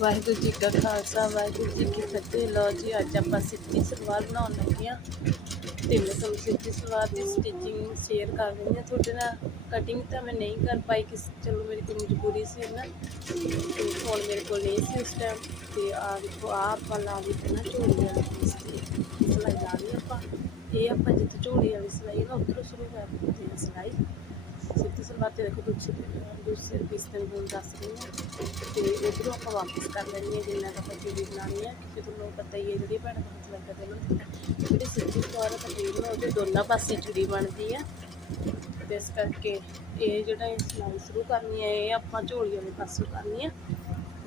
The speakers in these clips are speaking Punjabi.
ਵਾਹਿਗੁਰੂ ਜੀ ਕਾ ਖਾਲਸਾ, ਵਾਹਿਗੁਰੂ ਜੀ ਕੀ ਫਤਿਹ। ਲਓ ਜੀ, ਅੱਜ ਆਪਾਂ ਸਿੱਧੀ ਸਲਵਾਰ ਬਣਾਉਣ ਲੱਗੇ ਹਾਂ। ਤੇ ਮੈਂ ਤੁਹਾਨੂੰ ਸਿੱਧੀ ਸਲਵਾਰ ਦੀ ਸਟਿਚਿੰਗ ਸ਼ੇਅਰ ਕਰ ਰਹੀ ਹਾਂ। ਤੁਹਾਡੇ ਨਾਲ ਕਟਿੰਗ ਤਾਂ ਮੈਂ ਨਹੀਂ ਕਰ ਪਾਈ ਕਿਸ ਚਲੋ, ਮੇਰੀ ਕੋਈ ਮਜਬੂਰੀ ਸੀ ਨਾ। ਤੇ ਫੋਨ ਮੇਰੇ ਕੋਲ ਨਹੀਂ ਸੀ ਉਸ ਟਾਈਮ ਤੇ ਆ ਦੇਖੋ, ਆ ਆਪਾਂ ਲਾ ਦਿੱਤੇ ਨਾ ਝੋਲੀ ਵਾਲੀ ਸਿਲਾਈ। ਲਾ ਲਈ ਆਪਾਂ। ਇਹ ਆਪਾਂ ਜਿੱਥੇ ਝੋਲੀ ਵਾਲੀ ਸਿਲਾਈ ਨਾ ਉੱਧਰੋਂ ਸ਼ੁਰੂ ਕਰ ਦਿੱਤੀ ਸਿਲਾਈ। ਸਿੱਧੀ ਸਲਵਾਰ ਤੇ ਦੇਖੋ ਦੂਸਰੇ ਦੂਸਰੇ ਪੀਸ ਤੇ ਹੁਣ ਦੱਸ ਰਹੀ ਹਾਂ। ਤੇ ਇਧਰੋਂ ਆਪਾਂ ਵਾਪਸ ਕਰ ਲੈਣੀ ਹੈ ਜਿੰਨਾ ਕੁ ਆਪਾਂ ਚੂੜੀ ਬਣਾਉਣੀ ਹੈ। ਕਿ ਤੁਹਾਨੂੰ ਪਤਾ ਹੀ ਹੈ ਜਿਹੜੀ ਭੈਣ ਦਾ ਹੱਥ ਲੱਗਦਾ ਨਾ ਜਿਹੜੀ ਸਿੱਧੀ ਸਲਵਾਰ ਤਕਰੀਬਨ ਉਹਦੇ ਦੋਨਾਂ ਪਾਸੇ ਚੂੜੀ ਬਣਦੀ ਹੈ ਤੇ ਇਸ ਕਰਕੇ ਇਹ ਜਿਹੜਾ ਇਹ ਸਿਲਾਈ ਸ਼ੁਰੂ ਕਰਨੀ ਹੈ, ਇਹ ਆਪਾਂ ਝੋਲੀ ਵਾਲੇ ਪਾਸੋਂ ਕਰਨੀ ਹੈ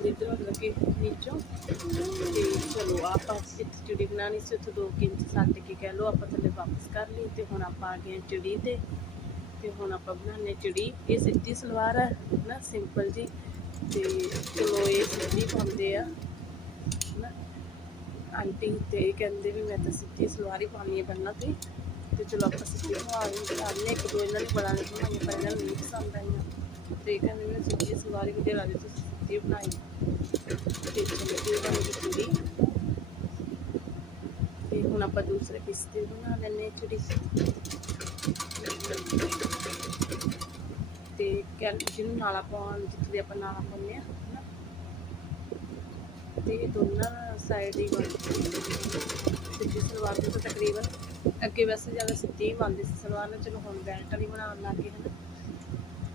ਜਿੱਧਰੋਂ ਲੱਗੇ ਨੀਚੋਂ। ਤੇ ਚਲੋ ਆਪਾਂ ਇੱਥੇ ਚੂੜੀ ਬਣਾਉਣੀ ਸੀ, ਉੱਥੇ 2 ਇੰਚ ਸੱਟ ਕੇ ਕਹਿ ਲਓ ਆਪਾਂ ਥੱਲੇ ਵਾਪਸ ਕਰ ਲਈ ਤੇ ਹੁਣ ਆਪਾਂ ਆ ਗਏ ਹਾਂ ਚੂੜੀ ਤੇ। ਤੇ ਹੁਣ ਆਪਾਂ ਬਣਾਉਣੇ ਚਿੜੀ। ਇਹ ਸਿੱਧੀ ਸਲਵਾਰ ਹੈ ਨਾ ਸਿੰਪਲ ਜੀ। ਤੇ ਚਲੋ ਇਹ ਸਿੱਧੀ ਪਾਉਂਦੇ ਆ ਨਾ ਆਂਟੀ ਤੇ ਕਹਿੰਦੇ ਵੀ ਮੈਂ ਤਾਂ ਸਿੱਧੀ ਸਲਵਾਰ ਹੀ ਪਾਉਣੀ ਹੈ ਪਹਿਲਾਂ ਤੇ। ਤੇ ਚਲੋ ਆਪਾਂ ਸਿੱਧੀ ਬਣਾਉਣੀ ਇੱਕ ਦੋ ਇਹਨਾਂ ਨੇ ਬੜਾ ਨਹੀਂ ਬਣਾਈਆਂ ਪਰ ਇਹਨਾਂ ਨੂੰ ਨਹੀਂ ਪਸੰਦ ਆਈਆਂ। ਤੇ ਕਹਿੰਦੇ ਮੈਂ ਸਿੱਧੀ ਸਲਵਾਰ ਹੀ ਵਧੀਆ ਲੱਗਦੀ ਤੁਸੀਂ ਸਿੱਧੀ ਬਣਾਈ। ਤੇ ਚਲੋ ਇਹ ਬਣੀ ਚੜੀ। ਤੇ ਹੁਣ ਆਪਾਂ ਦੂਸਰੇ ਪੀਸ ਤੇ ਬਣਾ ਲੈਣੇ ਚੜੀ। ਤੇ ਜਿਹਨੂੰ ਨਾਲਾ ਪਾਉਣ ਜਿੱਥੇ ਆਪਾਂ ਨਾਲਾ ਪਾਉਂਦੇ ਆ ਤੇ ਦੋਨਾਂ ਸਾਈਡ ਹੀ। ਬਣ ਸਿੱਧੀ ਸਲਵਾਰ ਦੀ ਤਾਂ ਤਕਰੀਬਨ ਅੱਗੇ ਵੈਸੇ ਜ਼ਿਆਦਾ ਸਿੱਧੀ ਬਣਦੀ ਸੀ ਸਲਵਾਰ ਨਾਲ, ਚਲੋ ਹੁਣ ਬੈਲਟ ਵਾਲੀ ਬਣਾਉਣ ਲੱਗ ਗਏ, ਹਨਾ?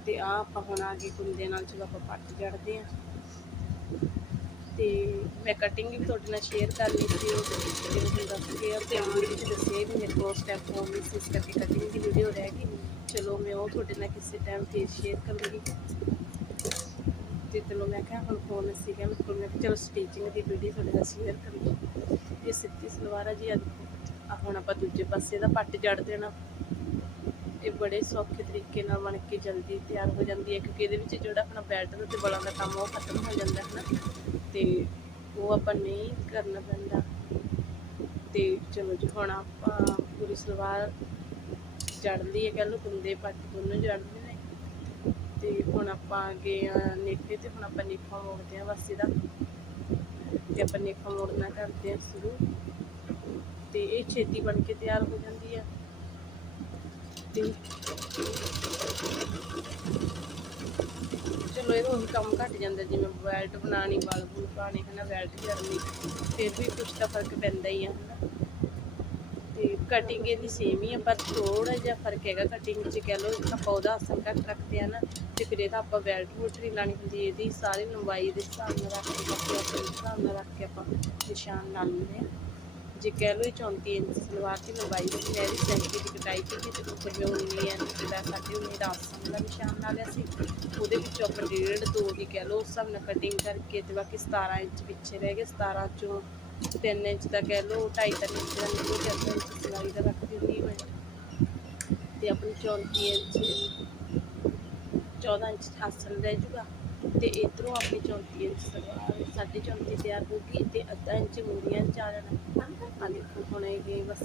ਤੇ ਆ ਆਪਾਂ ਹੁਣ ਆ ਗਏ ਕੁੰਦੇ ਨਾਲ, ਚਲੋ ਆਪਾਂ ਪੱਟ ਜੜਦੇ ਆ। ਤੇ ਮੈਂ ਕਟਿੰਗ ਵੀ ਤੁਹਾਡੇ ਨਾਲ ਸ਼ੇਅਰ ਕਰ ਲਈ ਸੀ, ਉਹ ਦੱਸ ਕੇ ਤੇ ਵੀਡੀਓ ਵਿੱਚ ਦੱਸਿਆ ਵੀ ਮੇਰੇ ਕੋਲ ਸਟੈਪ ਫੋਨ ਸੀ, ਇਸ ਕਰਕੇ ਕਟਿੰਗ ਦੀ ਵੀਡੀਓ ਰਹਿ ਗਈ। ਚਲੋ ਮੈਂ ਉਹ ਤੁਹਾਡੇ ਨਾਲ ਕਿਸੇ ਟਾਈਮ ਫੇਰ ਸ਼ੇਅਰ ਕਰਾਂਗੀ। ਤੇ ਚਲੋ ਮੈਂ ਕਿਹਾ ਹੁਣ ਫੋਨ ਸੀਗਾ ਮੇਰੇ ਕੋਲ ਮੈਂ ਕਿਹਾ ਚਲੋ ਸਟਿਚਿੰਗ ਦੀ ਵੀਡੀਓ ਤੁਹਾਡੇ ਨਾਲ ਸ਼ੇਅਰ ਕਰਾਂਗੀ। ਇਹ ਸਿੱਧੀ ਸਲਵਾਰ ਆ ਜੀ ਆ ਹੁਣ ਆਪਾਂ ਦੂਜੇ ਪਾਸੇ ਦਾ ਪੱਟ ਜੜ ਦੇਣਾ। ਇਹ ਬੜੇ ਸੌਖੇ ਤਰੀਕੇ ਨਾਲ ਬਣ ਕੇ ਜਲਦੀ ਤਿਆਰ ਹੋ ਜਾਂਦੀ ਹੈ, ਕਿਉਂਕਿ ਇਹਦੇ ਵਿੱਚ ਜਿਹੜਾ ਆਪਣਾ ਬੈਲਟ ਤੇ ਬਲਾਂ ਦਾ ਕੰਮ ਉਹ ਖਤਮ ਹੋ ਜਾਂਦਾ ਹੈ ਨਾ। ਤੇ ਉਹ ਆਪਾਂ ਨਹੀਂ ਕਰਨਾ ਪੈਂਦਾ। ਤੇ ਚਲੋ ਜੀ, ਹੁਣ ਆਪਾਂ ਪੂਰੀ ਸਲਵਾਰ ਜੜਦੀ ਹੈ, ਕਹਿ ਲਓ ਕੁੰਦੇ ਪੱਟ ਦੋਨੋਂ ਜੜਦੇ ਨੇ। ਤੇ ਹੁਣ ਆਪਾਂ ਅੱਗੇ ਆ ਨੇਫੇ ਤੇ ਹੁਣ ਆਪਾਂ ਨੇਫਾ ਮੋੜਦੇ ਆ ਬਸ ਇਹਦਾ ਤੇ ਆਪਾਂ ਨੇਫਾ ਮੋੜਨਾ ਕਰਦੇ ਆ ਸ਼ੁਰੂ। ਤੇ ਇਹ ਛੇਤੀ ਬਣ ਕੇ ਤਿਆਰ ਹੋ ਜਾਂਦੀ ਆ ਤੇ ਚਲੋ ਇਹ ਹੁਣ ਕੰਮ ਘਟ ਜਾਂਦਾ, ਜਿਵੇਂ ਬੈਲਟ ਬਣਾਣੀ ਵਾਲ ਬੁਲ ਪਾਣੇ ਹਨਾ, ਬੈਲਟ ਕਰਨੀ ਫਿਰ ਵੀ ਕੁਝ ਤਾਂ ਫ਼ਰਕ ਪੈਂਦਾ ਹੀ ਆ ਹਨਾ। ਕਟਿੰਗ ਇਹਦੀ ਸੇਮ ਹੀ ਆ, ਪਰ ਥੋੜਾ ਜਿਹਾ ਫ਼ਰਕ ਹੈਗਾ ਕਟਿੰਗ 'ਚ ਕਹਿ ਲਓ, ਆਪਾਂ ਉਹਦਾ ਅਸਰ ਘੱਟ ਰੱਖਦੇ ਆ ਨਾ, ਤੇ ਫਿਰ ਇਹਦਾ ਆਪਾਂ ਬੈਲਟ ਬੁਲਟ ਨਹੀਂ ਲਾਣੀ ਹੁੰਦੀ, ਇਹਦੀ ਸਾਰੀ ਲੰਬਾਈ ਦੇ ਹਿਸਾਬ ਨਾਲ ਰੱਖ ਕੇ ਕੱਪੜੇ ਆਪਣੇ ਹਿਸਾਬ ਨਾਲ ਰੱਖ ਕੇ ਆਪਾਂ ਨਿਸ਼ਾਨ ਲਾ ਲੈਂਦੇ ਆ। ਜੇ ਕਹਿ ਲਓ 34 ਇੰਚ ਸਲਵਾਰ ਦੀ ਲੰਬਾਈ ਵਿੱਚ ਮੈਂ ਵੀ ਸੈਂਟੀ ਦੀ ਕਟਾਈ ਕੀਤੀ ਤੇ ਉੱਪਰ ਮੈਂ 19 ਇੰਚ ਦਾ ਸਾਡੇ 19 ਦਾ ਆਸਨ ਦਾ ਨਿਸ਼ਾਨ ਲਾ ਲਿਆ ਸੀ, ਉਹਦੇ ਵਿੱਚੋਂ ਆਪਾਂ ਡੇਢ, ਦੋ ਦੀ ਕਹਿ ਲਓ, ਉਸ ਹਿਸਾਬ ਨਾਲ ਕਟਿੰਗ ਕਰਕੇ ਤੇ ਬਾਕੀ 17 ਇੰਚ ਪਿੱਛੇ ਰਹਿ ਗਏ 17 ਚੋਂ 3 ਇੰਚ ਦਾ ਕਹਿ ਲਓ 2.5 ਇੰਚ ਦਾ ਨਿਕਲ ਜਾਂਦਾ ਇੰਚ ਸਲਾਈ ਦਾ ਰੱਖ ਦਿੰਦੀ ਮੈਂ ਤੇ ਆਪਣੀ 34 ਇੰਚ 14 ਇੰਚ ਆਸਨ ਰਹਿ ਜੂਗਾ। ਤੇ ਇਧਰੋਂ ਆਪਣੀ 34 ਇੰਚ ਸਲਵਾਰ 34 ਤਿਆਰ ਹੋ ਗਈ ਤੇ ਅੱਧਾ ਇੰਚ ਮੂਰੀਆਂ ਚ ਆ ਜਾਣਾ ਆ ਦੇਖੋ, ਹੁਣ ਇਹ ਬਸ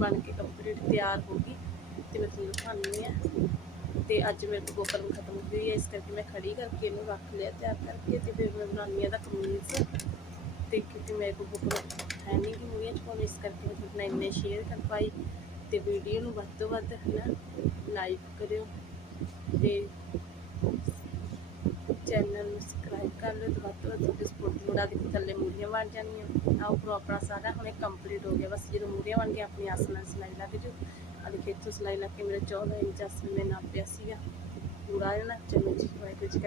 ਬਣ ਕੇ ਕੰਪਲੀਟ ਤਿਆਰ ਹੋ ਗਈ। ਤੇ ਮੈਂ ਤੁਹਾਨੂੰ ਦਿਖਾਉਂਦੀ ਆ ਤੇ ਅੱਜ ਮੇਰੇ ਕੋਲ ਬੋਕਰਮ ਖਤਮ ਹੋ ਹੈ, ਇਸ ਕਰਕੇ ਮੈਂ ਖੜੀ ਕਰਕੇ ਇਹਨੂੰ ਰੱਖ ਲਿਆ ਤਿਆਰ ਕਰਕੇ ਤੇ ਫਿਰ ਮੈਂ ਬਣਾਉਣੀ ਆ ਦਾ ਕਮੀਜ਼। ਤੇ ਕਿਉਂਕਿ ਮੇਰੇ ਕੋਲ ਬੁੱਕ ਹੈ ਨਹੀਂ ਕਿ ਮੂਵੀਆਂ ਚ ਪਾਉਣ ਇਸ ਕਰਕੇ ਮੈਂ ਤੁਹਾਡੇ ਨਾਲ ਇੰਨੇ ਸ਼ੇਅਰ ਕਰ ਪਾਈ ਤੇ ਵੀਡੀਓ ਨੂੰ ਵੱਧ ਤੋਂ ਵੱਧ ਹਨਾ ਲਾਈਕ ਕਰਿਓ ਤੇ ਚੈਨਲ ਨੂੰ ਸਬਸਕ੍ਰਾਈਬ ਕਰ ਲਿਓ ਤੇ ਵੱਧ ਤੋਂ ਵੱਧ ਤੁਹਾਡੀ ਸਪੋਰਟ ਮੁੜਾ ਦੇ ਥੱਲੇ ਮੂਰੀਆਂ ਬਣ ਜਾਣੀਆਂ। ਆਹ ਉੱਪਰੋਂ ਆਪਣਾ ਸਾਰਾ ਹੁਣੇ ਕੰਪਲੀਟ ਹੋ ਗਿਆ। ਬਸ ਜਦੋਂ ਮੂਰੀਆਂ ਬਣ ਗਈਆਂ, ਆਪਣੀ ਆਸਨਾਂ ਸਿਲਾਈ ਲੱਗ ਜੂ ਆ ਫਿਰ ਇੱਥੋਂ ਸਿਲਾਈ ਲੱਗ ਕੇ ਮੇਰਾ 14 ਇੰਚ ਆਸਨ ਮੈਂ ਨਾਪਿਆ ਸੀਗਾ। ਪੂਰਾ ਹੈ ਨਾ ਚਲੋ ਜੀ, ਵਾਹਿਗੁਰੂ